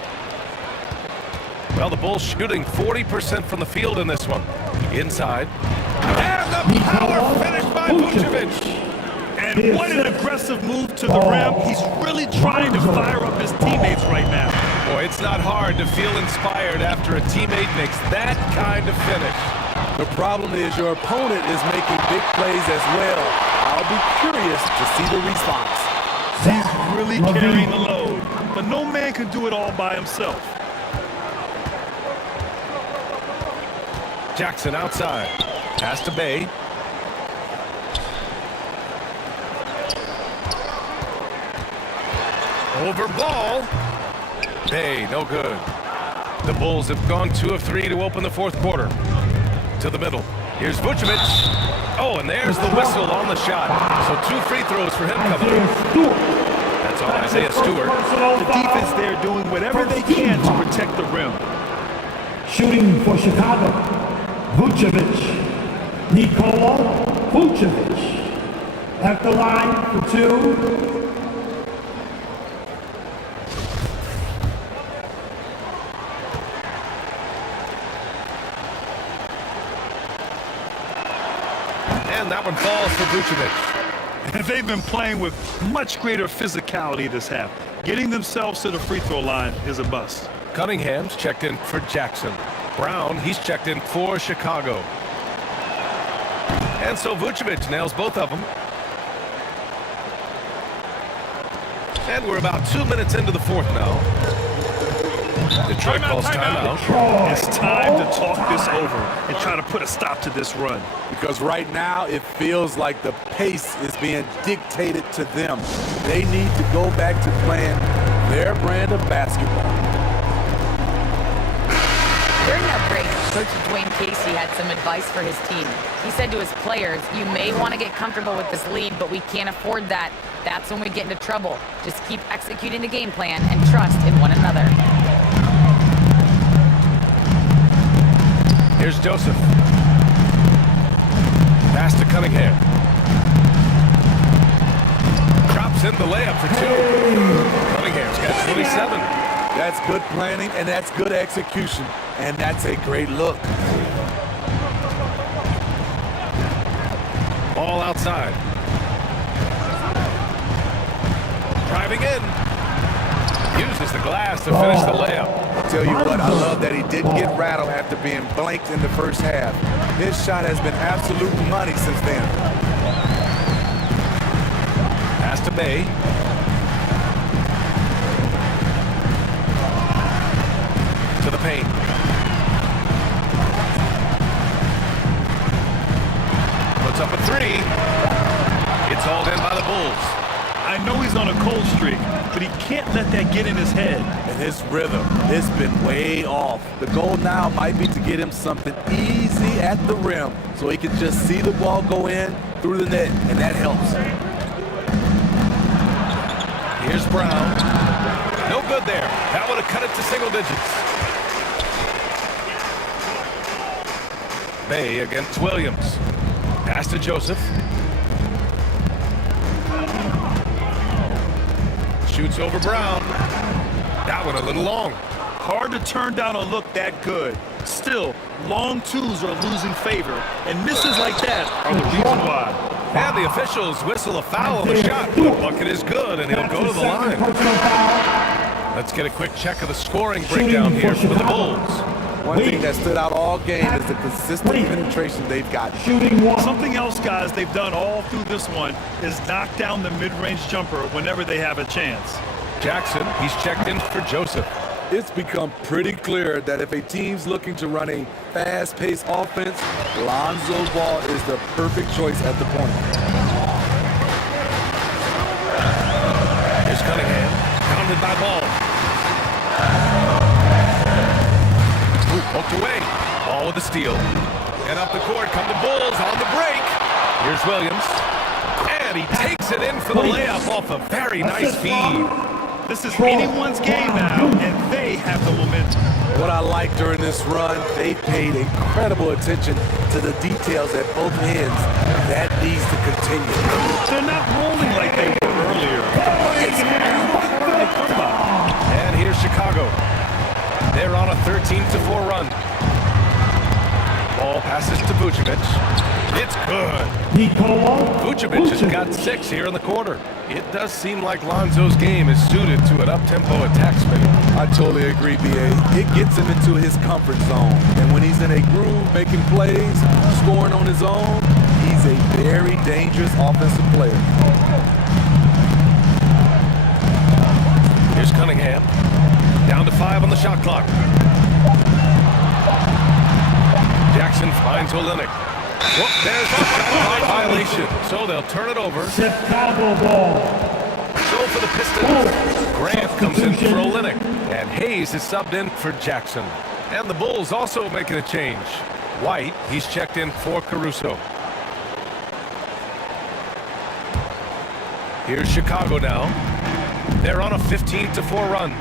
Well, the Bulls shooting 40% from the field in this one. Inside. And the power finish by Vucevic. And what an aggressive move to the rim. He's really trying to fire up his teammates right now. Boy, it's not hard to feel inspired after a teammate makes that kind of finish. The problem is your opponent is making big plays as well. I'll be curious to see the response. He's really carrying the load, but no man can do it all by himself. Jackson outside. Pass to Bey. Over Ball. Bey, no good. The Bulls have gone 2 of 3 to open the 4th quarter. To the middle. Here's Vucevic. Oh, and there's the whistle on the shot. So 2 free throws for him coming up. That's on Isaiah Stewart. The defense there doing whatever they can to protect the rim. Shooting for Chicago, Vucevic. Nikola Vucevic. At the line for 2. And that one falls for Vucevic. They've been playing with much greater physicality this half. Getting themselves to the free throw line is a must. Cunningham's checked in for Jackson. Brown, he's checked in for Chicago. And so Vucevic nails both of them. And we're about 2 minutes into the fourth now. Detroit calls timeout. It's time to talk this over and try to put a stop to this run. Because right now it feels like the pace is being dictated to them. They need to go back to playing their brand of basketball. During that break, Coach Dwayne Casey had some advice for his team. He said to his players, you may want to get comfortable with this lead, but we can't afford that. That's when we get into trouble. Just keep executing the game plan and trust in one another. Here's Joseph. Pass to Cunningham. Drops in the layup for two. Cunningham's got 27. That's good planning, and that's good execution. And that's a great look. Ball outside. Driving in. Uses the glass to finish the layup. Tell you what, I love that he didn't get rattled after being blanked in the first half. His shot has been absolute money since then. Pass to Bay. To the paint. Puts up a three. It's hauled in by the Bulls. I know he's on a cold streak, but he can't let that get in his head. And his rhythm has been way off. The goal now might be to get him something easy at the rim so he can just see the ball go in through the net, and that helps. Here's Brown. No good there. That would have cut it to single digits. Bay against Williams. Pass to Joseph. Shoots over Brown. That one a little long. Hard to turn down a look that good. Still, long twos are losing favor, and misses like that are the reason why. And the officials whistle a foul on the shot. The bucket is good, and he'll go to the line. Let's get a quick check of the scoring breakdown here for the Bulls. One thing that stood out all game is the consistent penetration they've got. Something else, guys, they've done all through this one is knock down the mid-range jumper whenever they have a chance. Jackson, he's checked in for Joseph. It's become pretty clear that if a team's looking to run a fast-paced offense, Lonzo Ball is the perfect choice at the point. Here's Cunningham, pounded by Ball. Poked away. Ball with the steal. And up the court come the Bulls on the break. Here's Williams. And he takes it in for the layup off a very nice feed. This is anyone's game now, and they have the momentum. What I like during this run, they paid incredible attention to the details at both ends. That needs to continue. They're not rolling like they were earlier. And here's Chicago. They're on a 13-4 run. Ball passes to Vucevic. It's good. Vucevic has got 6 here in the quarter. It does seem like Lonzo's game is suited to an up-tempo attack spin. I totally agree, B.A. It gets him into his comfort zone. And when he's in a groove, making plays, scoring on his own, he's a very dangerous offensive player. Here's Cunningham. Down to 5 on the shot clock. Jackson finds Olynyk. Whoop, there's a shot violation. So they'll turn it over. Chicago ball. So for the Pistons, Grant comes in for Olynyk. And Hayes is subbed in for Jackson. And the Bulls also making a change. White, he's checked in for Caruso. Here's Chicago now. They're on a 15-4 run.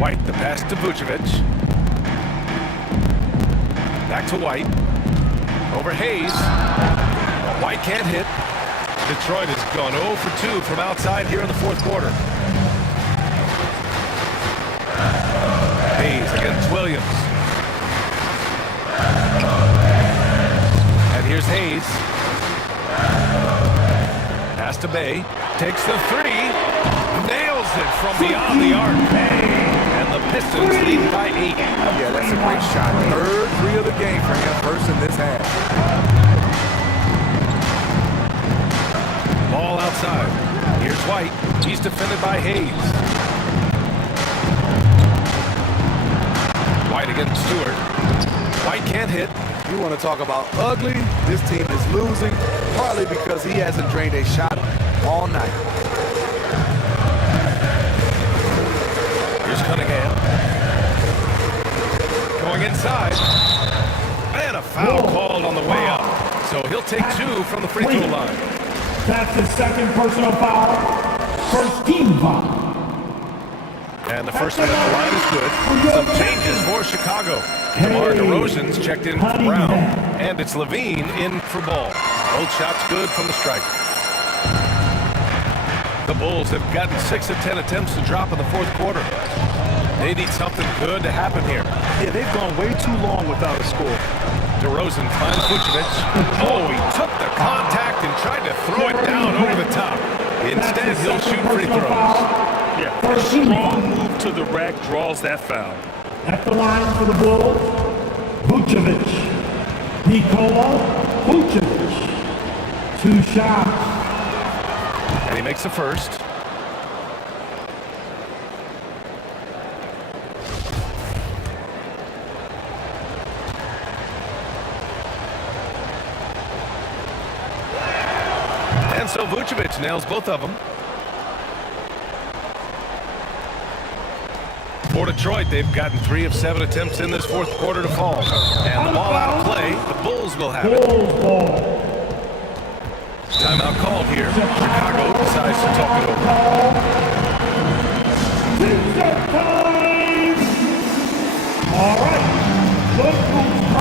White, the pass to Vucevic. Back to White. Over Hayes. White can't hit. Detroit has gone 0 for 2 from outside here in the fourth quarter. Hayes against Williams. And here's Hayes. Pass to Bay. Takes the 3. Nails it from beyond the arc. And the Pistons lead by 8. Yeah, that's a great shot. Third 3 of the game for him, first in this half. Ball outside. Here's White. He's defended by Hayes. White against Stewart. White can't hit. You want to talk about ugly? This team is losing, partly because he hasn't drained a shot all night. Here's Cunningham. Going inside. And a foul called on the way up. So he'll take 2 from the free throw line. That's his second personal foul. First team foul. And the first one at the line is good. Some changes for Chicago. DeMar DeRozan's checked in for Brown. And it's Levine in for Ball. Both shots good from the stripe. The Bulls have gotten 6 of 10 attempts to drop in the fourth quarter. They need something good to happen here. Yeah, they've gone way too long without a score. DeRozan finds Vucevic. Oh, he took the contact and tried to throw it down over the top. Instead, he'll shoot free throws. Yeah, a strong move to the rack draws that foul. At the line for the Bulls, Vucevic. Nikola Vucevic. 2 shots. And he makes the first. And so Vucevic nails both of them. For Detroit, they've gotten 3 of 7 attempts in this fourth quarter to fall. And the ball out of play, the Bulls will have it. Timeout called here. Chicago decides to talk it over. All right.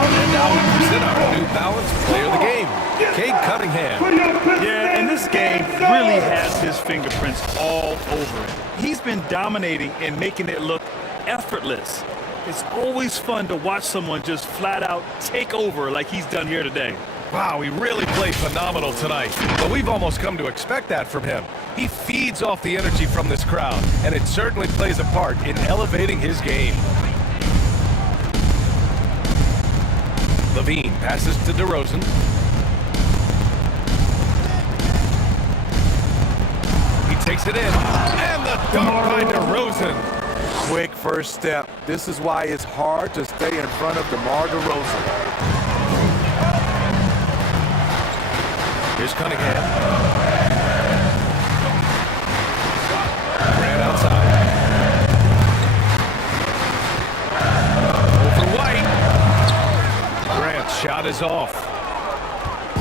And now we present our New Balance Player of the Game, Cade Cunningham. Yeah, and this game really has his fingerprints all over it. He's been dominating and making it look effortless. It's always fun to watch someone just flat out take over like he's done here today. Wow, he really played phenomenal tonight. But we've almost come to expect that from him. He feeds off the energy from this crowd, and it certainly plays a part in elevating his game. Levine passes to DeRozan. He takes it in, and the dunk by DeRozan. Quick first step. This is why it's hard to stay in front of DeMar DeRozan. Here's Cunningham. Grant outside. Over White. Grant's shot is off.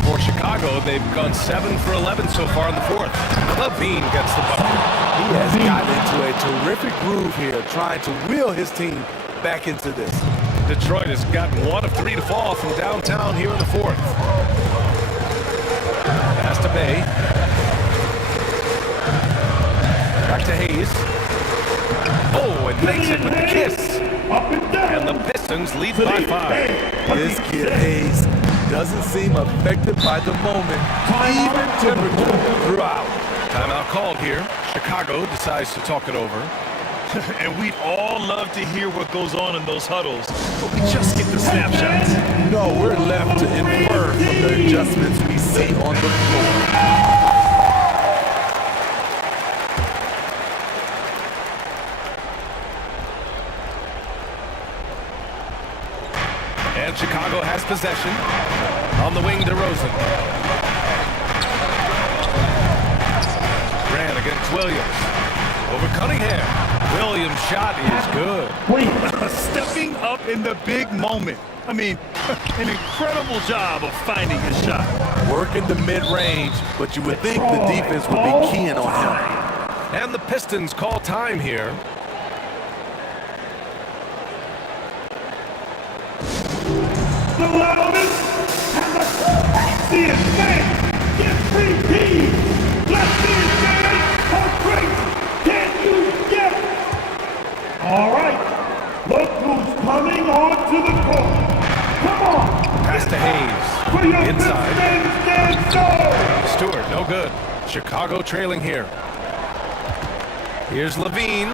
For Chicago, they've gone 7 for 11 so far in the fourth. Levine gets the bucket. He has gotten into a terrific groove here, trying to wheel his team back into this. Detroit has gotten 1 of 3 to fall from downtown here in the fourth. Pass to Bay. Back to Hayes. Oh, and makes it with the kiss. And the Pistons lead by 5. This kid Hayes doesn't seem affected by the moment, even temperature throughout. Timeout called here. Chicago decides to talk it over. And we'd all love to hear what goes on in those huddles, but we just get the snapshots. No, we're left to infer from the adjustments we see on the floor. And Chicago has possession. On the wing, DeRozan. Grant against Williams. Over Cunningham. Williams' shot is good. Stepping up in the big moment. I mean, an incredible job of finding his shot. Working the mid-range, but you would think the defense would be keying on him. And the Pistons call time here. The loudest and the sexiest man gets 3 teams. Let's see it, man. How great can you get? All right. Look who's coming onto the court. Come on. Pass to Hayes. For your Inside. Pistons, stand Stewart, no good. Chicago trailing here. Here's Levine.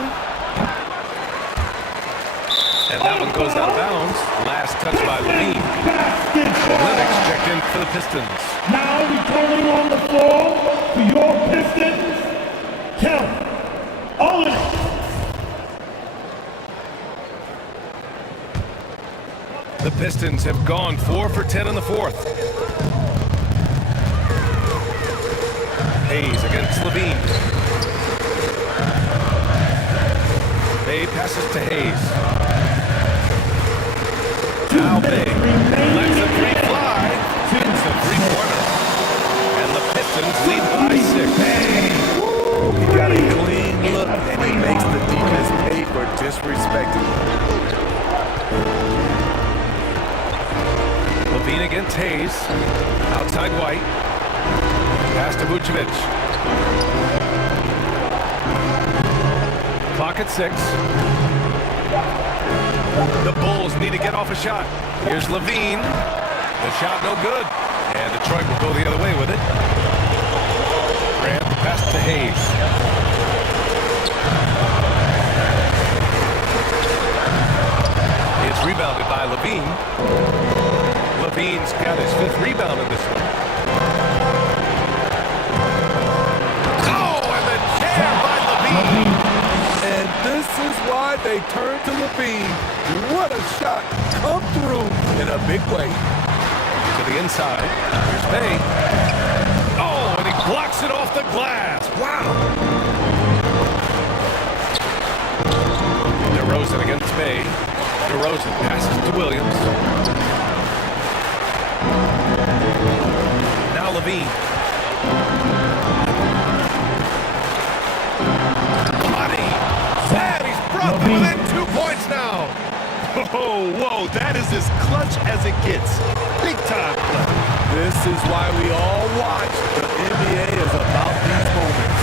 And that one goes out of bounds. Last touch by Levine. Lennox checked in for the Pistons. Now returning on the floor for your Pistons, Pistons have gone 4 for 10 in the fourth. Hayes against Levine. Bay passes to Hayes. Now Bay lets the three fly. It's a three-pointer. And the Pistons lead by 6. He got a clean look, and he makes the defense pay for disrespecting him. Levine against Hayes. Outside White. Pass to Vucevic. Clock at 6. The Bulls need to get off a shot. Here's Levine. The shot no good. And Detroit will go the other way with it. Grant pass to Hayes. It's rebounded by Levine. Levine's got his 5th rebound in this one. Oh, and the jam by Levine. And this is why they turn to Levine. What a shot. Come through in a big way. To the inside. Here's Bay. Oh, and he blocks it off the glass. Wow. DeRozan against Bay. DeRozan passes to Williams. Now Levine. Money. And he's brought them within 2 points now. Oh, whoa, that is as clutch as it gets. Big time clutch. This is why we all watch. The NBA is about these moments.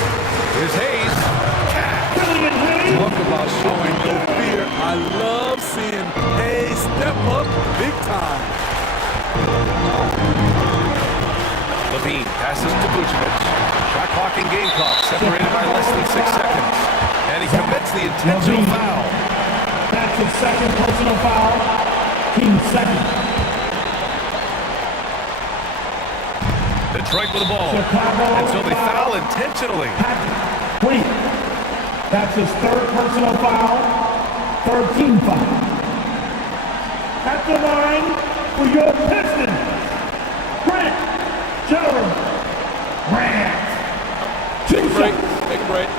Here's Hayes. Talk about showing no fear. I love seeing Hayes step up big time. Levine passes to Vucevic. Shot clock and game clock separated by less than 6 seconds. And he commits the intentional foul. That's his second personal foul. Team second. Detroit with the ball. And so they foul intentionally. Wait. That's his 3rd personal foul. 3rd team foul. At the line for your Pistons. Grant. Jeremy. Grant. Two shots. Take a break.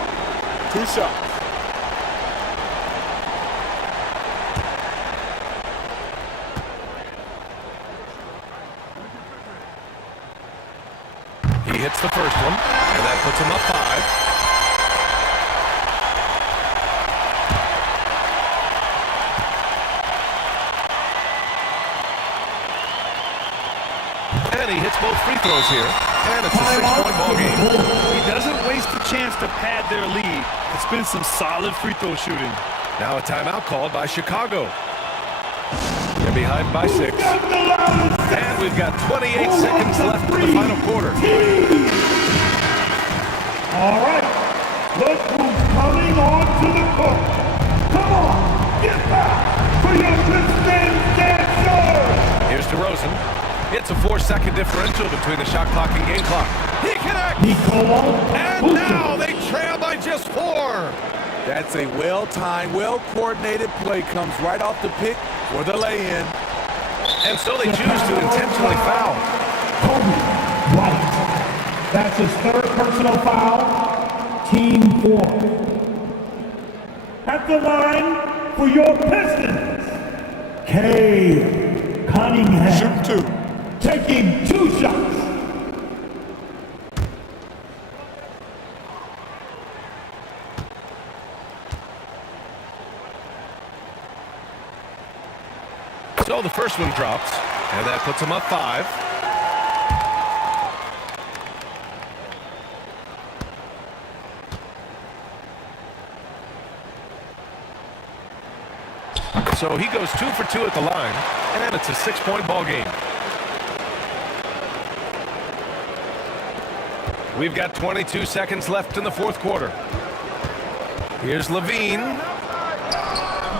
2 shots. He hits the first one, and that puts him up 5. And he hits both free throws here, and it's a 6-point ball game. He doesn't waste a chance to pad their lead. It's been some solid free throw shooting. Now a timeout called by Chicago. They're behind by 6. And we've got 28 seconds left in the final quarter. All right. Look who's coming onto the court. Come on. Get back for your Pistons dancer. Here's DeRozan. It's a 4-second differential between the shot clock and game clock. He connects! And now they trail by just 4. That's a well-timed, well-coordinated play. Comes right off the pick for the lay-in. And so they choose to intentionally foul. Kobe White. That's his 3rd personal foul. Team 4. At the line for your Pistons. Cade Cunningham. Shoot 2. Taking 2 shots. So the first one drops, and that puts him up 5. So he goes 2 for 2 at the line, and it's a 6-point ball game. We've got 22 seconds left in the fourth quarter. Here's Levine.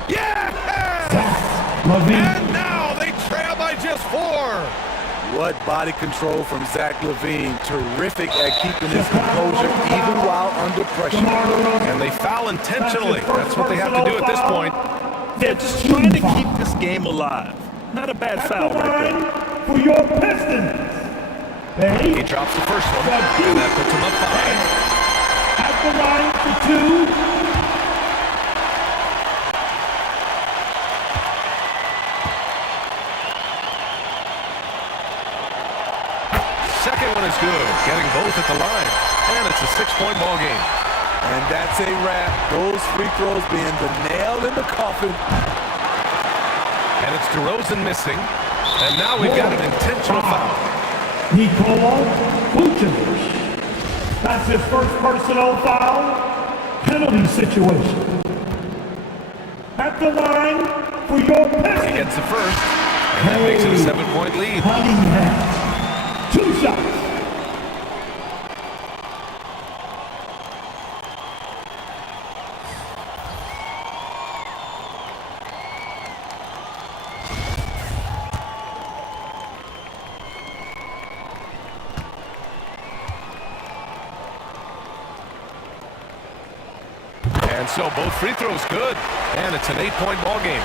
Yeah! Levine. And now they trail by just 4. What body control from Zach Levine. Terrific at keeping his composure even while under pressure. And they foul intentionally. That's what they have to do at this point. They're just trying to keep this game alive. Not a bad At foul the right line there. for your Pistons. He They drops the first one, and that puts him up 5. at the line for 2. Second one is good, getting both at the line. And it's a 6-point ball game. And that's a wrap. Those free throws being the nail in the coffin. And it's DeRozan missing. And now we've got an intentional foul. Nikola Vucevic. That's his first personal foul. Penalty situation. At the line for your He Pistons. gets the first, and that makes it a 7-point lead. Cunningham. 2 shots. And so both free throws good, and it's an 8-point ball game.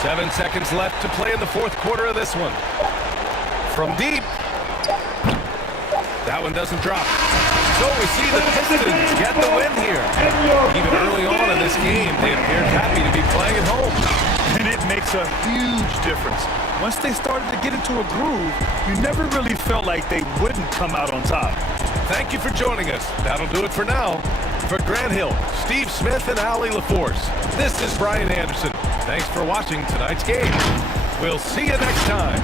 7 seconds left to play in the fourth quarter of this one. From deep. That one doesn't drop. So we see the Pistons get the win here. Even early on in this game, they appeared happy to be playing at home. And it makes a huge difference. Once they started to get into a groove, you never really felt like they wouldn't come out on top. Thank you for joining us. That'll do it for now. For Grant Hill, Steve Smith, and Allie LaForce, this is Brian Anderson. Thanks for watching tonight's game. We'll see you next time.